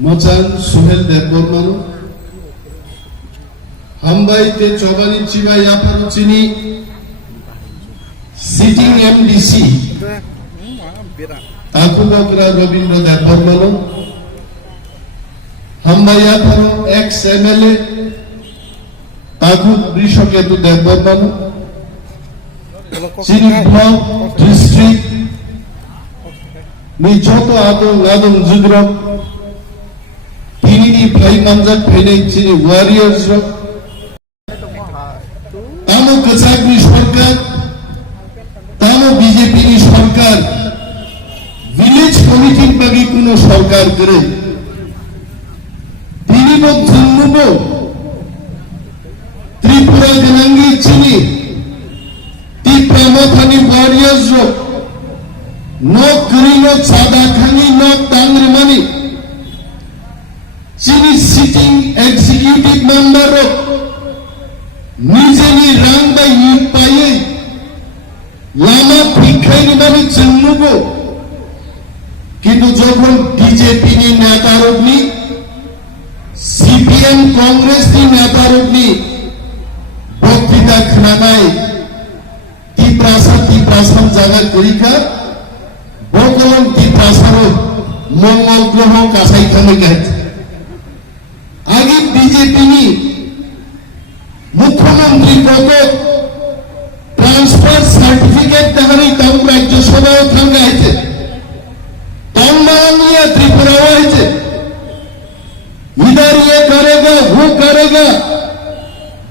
मचान सुहेल देवबर्मन हमबाई ते चौबानी चिवा याफार चिनी सिटिंग एमडीसी ताकुबकरा रविंद्र देवबर्मन हमबाई याफार एक्स एमएलए ताकु बृषकेतु देवबर्मन चिनी ब्लॉक डिस्ट्रिक्ट नि जोतो आदों जुग्रब তিনি ভাই মানজাত ফেনে চিনি ওয়ারিয়ার্স তামো কচাগনি সরকার তামো বিজেপি নি সরকার ভিলেজ কমিটির বাকি কোন সরকার করে তিনি জন্ম ত্রিপুরা জনাঙ্গি চিনি ত্রিপ্রামথানি ওয়ারিয়ার্স নো করিনো সাদা খানি নো তাংরিমানি চিনি সিটিং এক্সিকিউটিভ মেম্বার নিজেনি রাং বাই ইউট পাইয়ে লামা ভিক্ষাইনি মানে জন্মব কিন্তু যখন বিজেপি নি নেতারগ্নি সিপিএম কংগ্রেস নি নেতারগ্নি বক্তৃতা খানায় তীব্রাসাম জায়গা করিকা বকলম তীব্রাসার মঙ্গল গ্রহ কাছাই খানে গেছে आगे बीजेपी ने मुख्यमंत्री पद ट्रांसफर सर्टिफिकेट तहरी तम राज्यसभा थांगायचे तंबानिया त्रिपुरा वायचे इधर ये करेगा वो करेगा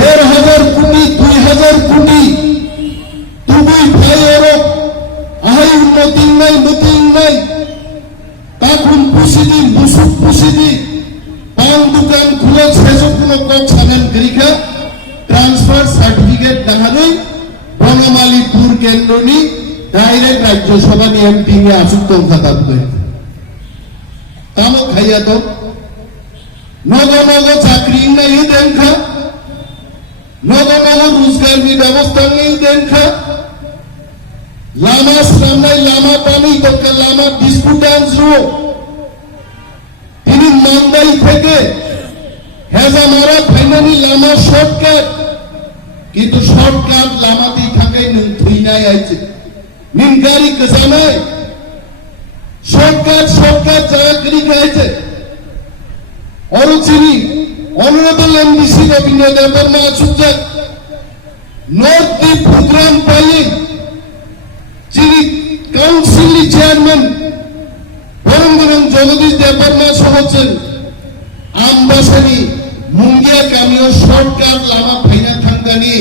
1,500 कोटी 2,000 कोटी तुम्हें भाई और आई उन्नति नहीं ताकुन पुसिदी बुसुक पुसिदी पान दुकान खुले सेसुक कुनो कोक सामान करिका ट्रांसफर सर्टिफिकेट दाहानै बनमालीपुर केन्द्रनि डाइरेक्ट राज्यसभा नि एमपी नि आसुक खाता बुझे तामो खाइया तो नगो चाकरी नहीं देखा नगो रोजगार नि व्यवस्था नहीं देखा लामा श्रम लामा पानी तो लामा डिस्पुटेंस रो তিনি মান্দাই থেকে হেজামারা ফাইনালি লামা শর্টকাট কিন্তু শর্টকাট লামাতেই থাকাই নং থুইনাই আইছে নিন গাড়ি কসানাই শর্টকাট চাকরি গাইছে অরুচিনি অনারেবল এমডিসি রবীন্দ্র দেববর্মা সুজাক নর্থ দ্বীপ প্রোগ্রাম পাইয়ে যিনি কাউন্সিল চেয়ারম্যান বরং জগদীশ দেববর্মা সহজেন আমবাসানি মুঙ্গিয়া কামিও শর্টকাট লামা ফাইনা থাঙ্গানি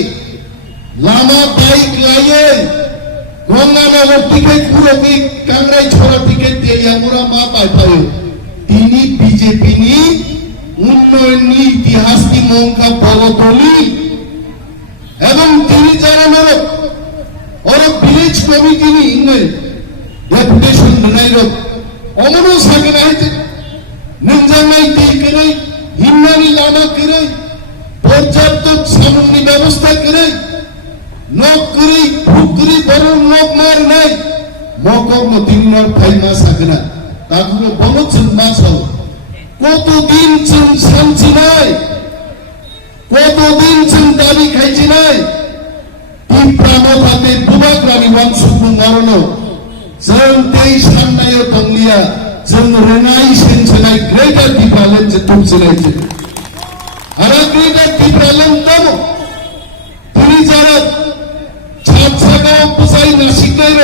লামা বাইক লাইয়ে গঙ্গানগর টিকেট পুরোকি কাংরাই ছড়া টিকেট দিয়ে আমরা মা পাইপায় তিনি বিজেপি নি উন্নয়ন নি ইতিহাস নি মঙ্কা বলতলি এবং তিনি জানেন ওর ভিলেজ কমিটি নি ডেপুটেশন বানাইলো অমনো সাকে নাইতে নিঞ্জামাই করে হিন্নানি লামা করে পর্যাপ্ত সামগ্রী ব্যবস্থা করে নক করে ফুকরি বড় নক মার নাই মকম দিনর ফাইমা সাকনা তাগুলো বলছেন মাছ কতদিন চিন শান্তি নাই কতদিন চিন দাবি খাইছি নাই তিন প্রাণপাতে দুবাগ্রামী বংশু মরণ जों दै साननायाव दंलिया जों रोङाय सेनसेनाय ग्रेटार डिफारेन्स दंसोलायছে आरो ग्रेटार डिफारेन्स दं তিনি যারা ছাপছাগাও পুসাই নাসিকের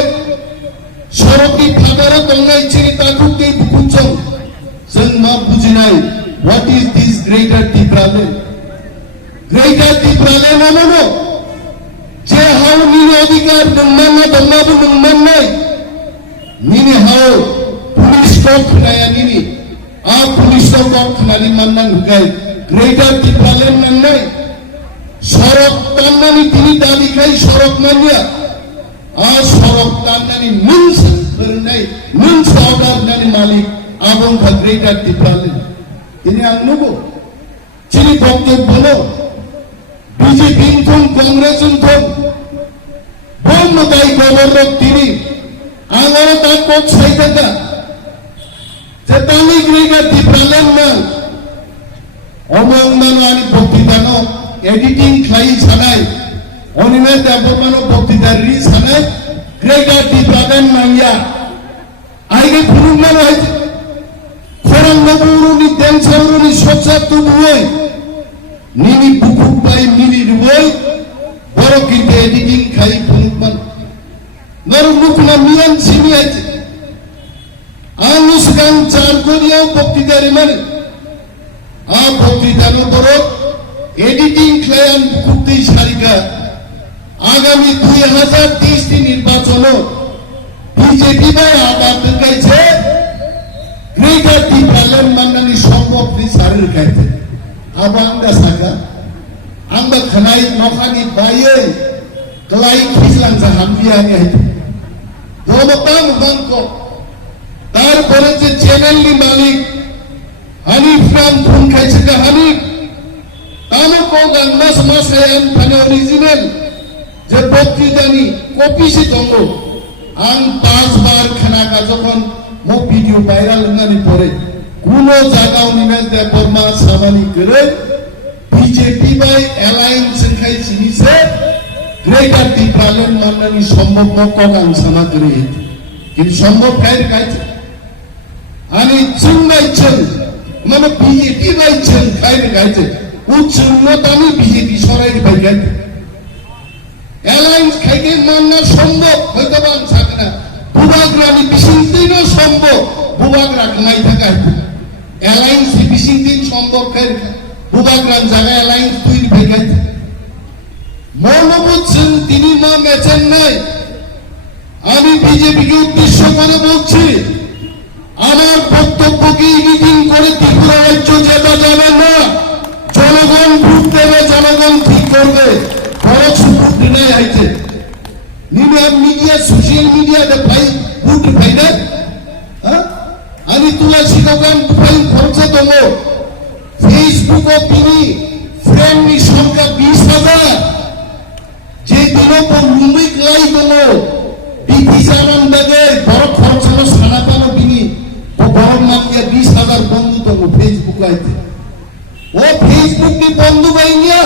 সরকি ফাদারে দंनाय চিনি তাকুকে বুকুনচং जों मा বুজিনাय व्हाट इज दिस ग्रेटार डिफारेन्स मानो जे हावनि अधिकार दंना दंनाबो नंमाननाय Nini hao police talk naya nini police talk nani mannan hukai greater development mannai sorok tannani tini dabi kai sorok manya sorok tannani means bernai means order nani malik abong ka greater development tini angnubo chini bokte bolo BJP thon Congress thon bomno dai governor tini angara tak kok saitaka Jatani dipralan na omong mano ani boktitano editing khai sanai onime debor mano boktidar ri sanai greater dipralan maya aige phurun mano hai khorang naburu ni densauru ni sotsa tubuoi nini buku pai mini ruoi boro kinte editing khai phurun man naru mukna mian sini hai anu sekarang charkonia boktidari mani boktidano borok editing klayan bukti sarika agami 2023 নির্বাচন BJP বা আবার কাইছে greater department মাননি সম্ভব নি সারের কাইছে আবাঙ্গা সাকা আমরা খানাই নখানি বাইয়ে ক্লাই খিসলাং সা হামলিয়া নি হাইতে দোমতাং বাংকো তারপরে যে চ্যানেলনি মালিক হানিফ নাম ফোন খাইছে কা হানিফ তামকো গান্নাস মাসায়ান ফানে অরিজিনাল যে বক্তৃতানি কপি সে দঙ্গ আং 5 বার খানাকা যখন মো ভিডিও ভাইরাল হনানি পরে কোন জায়গাও নিমেজ দে বর্মা সামানি করে বিজেপি বাই অ্যালায়েন্স খাই চিনিছে গ্রেটার ডিপার্টমেন্ট মাননি সম্ভব মকগাং সামা করে কিন্তু সম্ভব ফাইর কাইছে आणि चुंगायचं মানে বিজেপি বাইছেন খাইরে গাইছে উচ্চন্নতানি বিজেপি সরাইতে পাইছে অ্যালায়েন্স খাইতে মাননা সম্ভব হয়তো বান থাকনা বুবাগ্রানি বিশিন্তিন সম্ভব বুবাগ্রা খাই থাকা অ্যালায়েন্স বিশিন্তিন সম্ভব খাই বুবাগ্রান জায়গা অ্যালায়েন্স তৈরি পাইছে মনোবুঝছেন তিনি মা গেছেন নাই আমি বিজেপিকে উদ্দেশ্য করে বলছি আমার বক্তব্যকে এডিটিং করে ত্রিপুরা রাজ্য যেতে যাবে না জনগণ ভোট দেবে জনগণ ঠিক করবে বড় সুযোগ দিনে আইছে মিডিয়া সোশ্যাল মিডিয়াতে ভাই ভোট ভাই না আমি তুলা শিরোগ্রাম ফাইল খরচা দেবো ফেসবুক তিনি ফ্রেন্ডনি সংখ্যা 20,000 যে দিনও মুম্বাই লাই দেবো বিধিজানান দেবে বড় খরচানো সানাতানো তিনি বড় মাকে 20,000 বন্ধু দেবো ফেসবুক আইতে ও ফেসবুক নি বন্ধু বাইনিয়া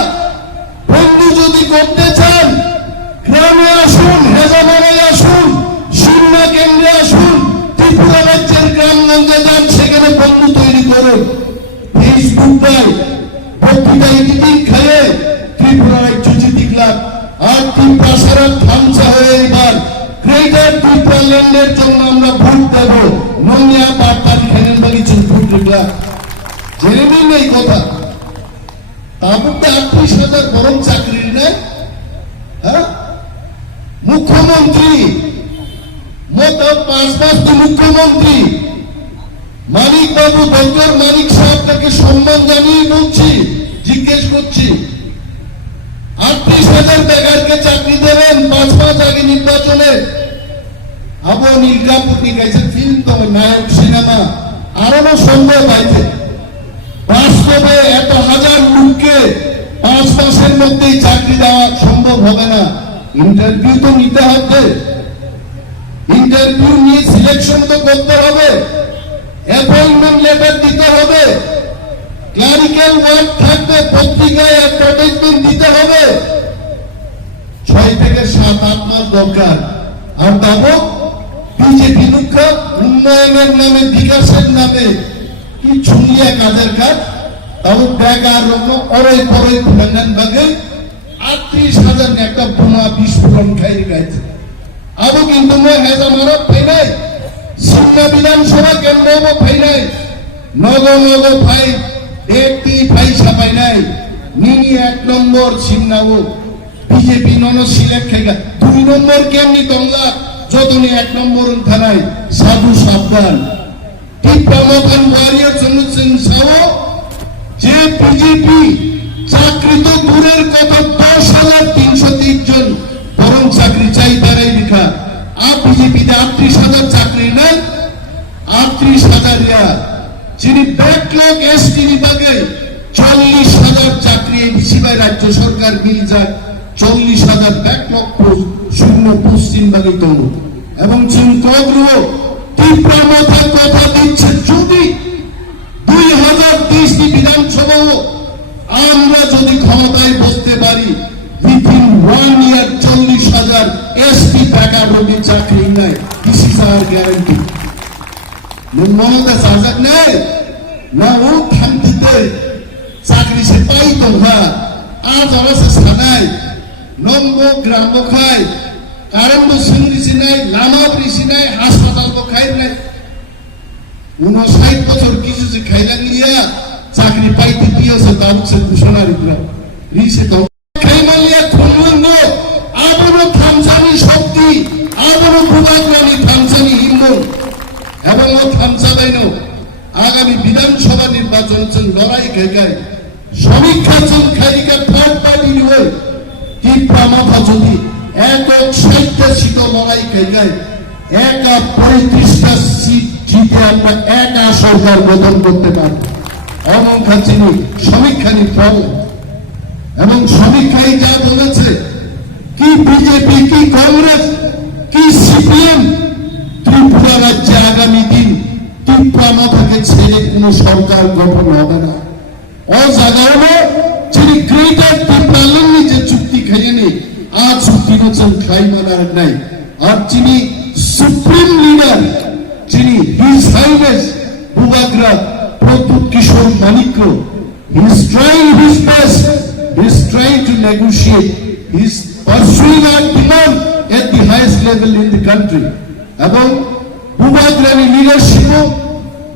বন্ধু যদি করতে চান গ্রামে আসুন হেজামারায় আসুন শিমলা কেন্দ্রে আসুন ত্রিপুরা রাজ্যের গ্রামগঞ্জে যান সেখানে বন্ধু তৈরি করুন ফেসবুক নাই বক্তৃতা এডিটিং খেলে ত্রিপুরা রাজ্য জিতিলাম আর ত্রিপুরা সারা থামচা হয়ে এবার গ্রেটার ত্রিপুরা ল্যান্ডের জন্য আমরা ভোট দেব ননিয়া পাটপান খেলেন বাগিচে ভোট দিলাম জেনে নেই কথা তারপর 38,000 বরং চাকরি নেই মুখ্যমন্ত্রী মত 5 মাস তো মুখ্যমন্ত্রী মানিক বাবু ডক্টর মানিক সাহেবকে সম্মান জানিয়ে বলছি জিজ্ঞেস করছি 38,000 বেকারকে চাকরি দেবেন 5 মাস আগে নির্বাচনে আবো নীলকাপুরনি গাইছে ফিল্ম তো নায়ক সিনেমা আরো সম্ভব আছে বাস্তবে এত হাজার লোককে 5 মাসের মধ্যেই চাকরি দেওয়া সম্ভব হবে না ইন্টারভিউ তো নিতে হবে ইন্টারভিউ নিয়ে সিলেকশন তো করতে হবে অ্যাপয়েন্টমেন্ট লেটার দিতে হবে ক্লারিক্যাল ওয়ার্ক থাকবে পত্রিকায় অ্যাডভার্টাইজমেন্ট দিতে হবে 6 থেকে 7-8 মাস দরকার আর দাবো বিজেপি মুখ্য উন্নয়নের নামে বিকাশের নামে কি ছুঁলিয়া কাজের কাজ তাও বেকার রকম অরই পরই ভেঙ্গান ভাগে 38,000 একটা বোমা বিস্ফোরণ খাইয়ে গেছে আবু কিন্তু হেজামারা পাই নাই সিমলা বিধানসভা কেন্দ্র পাই নাই নগ ভাই একটি পয়সা পাই নাই নিনি 1 নম্বর সিমনাও বিজেপি নন সিলেক্ট খাইগা 2 নম্বর কেমনি দঙ্গা যতনি 1 নম্বর থানায় সাধু সাবধান টিপ্পামখান ওয়ারিয়ার জন্য সাও যে বিজেপি চাকরি তো দূরের কথা 10,303 জন বরং চাকরি চাই তারাই লেখা আর বিজেপিতে 38,000 চাকরি নাই 38,000 যিনি ব্যাকলগ এসটি বিভাগে 40,000 চাকরি বিসিবাই রাজ্য সরকার মিল যায় 40,000 ব্যাকলগ পোস্ট শূন্য পশ্চিমবঙ্গে তো এবং চিন্তাগ্রহ তীব্র মাথায় কথা দিচ্ছে যদি This is our guarantee. Nungmonda sajak ne, na o thamtite, chakri se pai tongha, aaj awasa sanai, nombo grambo khai, karambo sungri sinai, lama pri sinai, hospital bo khai nai. 59 বছর কিছু যে খাইলা নিয়া চাকরি পাইতে দিয়েছে দাউছে ঘোষণার উপর রিসে দাও খাইমালিয়া থুনবঙ্গ আবারও থামসানি শক্তি আবারও বুবাগ্রামী থামসানি হিন্দু এবং ও থামসাদাইন আগামী বিধানসভা নির্বাচন চল লড়াই খাইগায় সমীক্ষা চল খাইকা থার্ড পার্টি নিয়ে কি প্রামাথা যদি একক 60টা সিট লড়াই খাইগায় একা 35টা সিট জিতে আমরা একা সরকার গঠন করতে পারব অমন খাচ্ছিনি সমীক্ষানি ফল এবং সমীক্ষায় যা বলেছে কি বিজেপি কি কংগ্রেস কি সিপিএম ত্রিপুরা রাজ্যে আগামী দিন ত্রিপুরা মাথাকে ছেড়ে কোন সরকার গঠন হবে না ও জায়গায় যিনি গ্রেটার ত্রিপুরালন্নি যে চুক্তি খাইনি আজ চুক্তি বলছেন খাই মানার নাই আর যিনি সুপ্রিম লিডার যিনি his highness Bubagra Pradyot Kishore Manikya he is trying his best he is trying to negotiate he is pursuing our demand at the highest level in the country এবং বুবাগ্রানি লিডারশিপ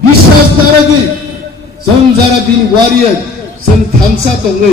বিশ্বাস তার আগে जों যারা দিন ওয়ারিয়ার जों থামসা দङ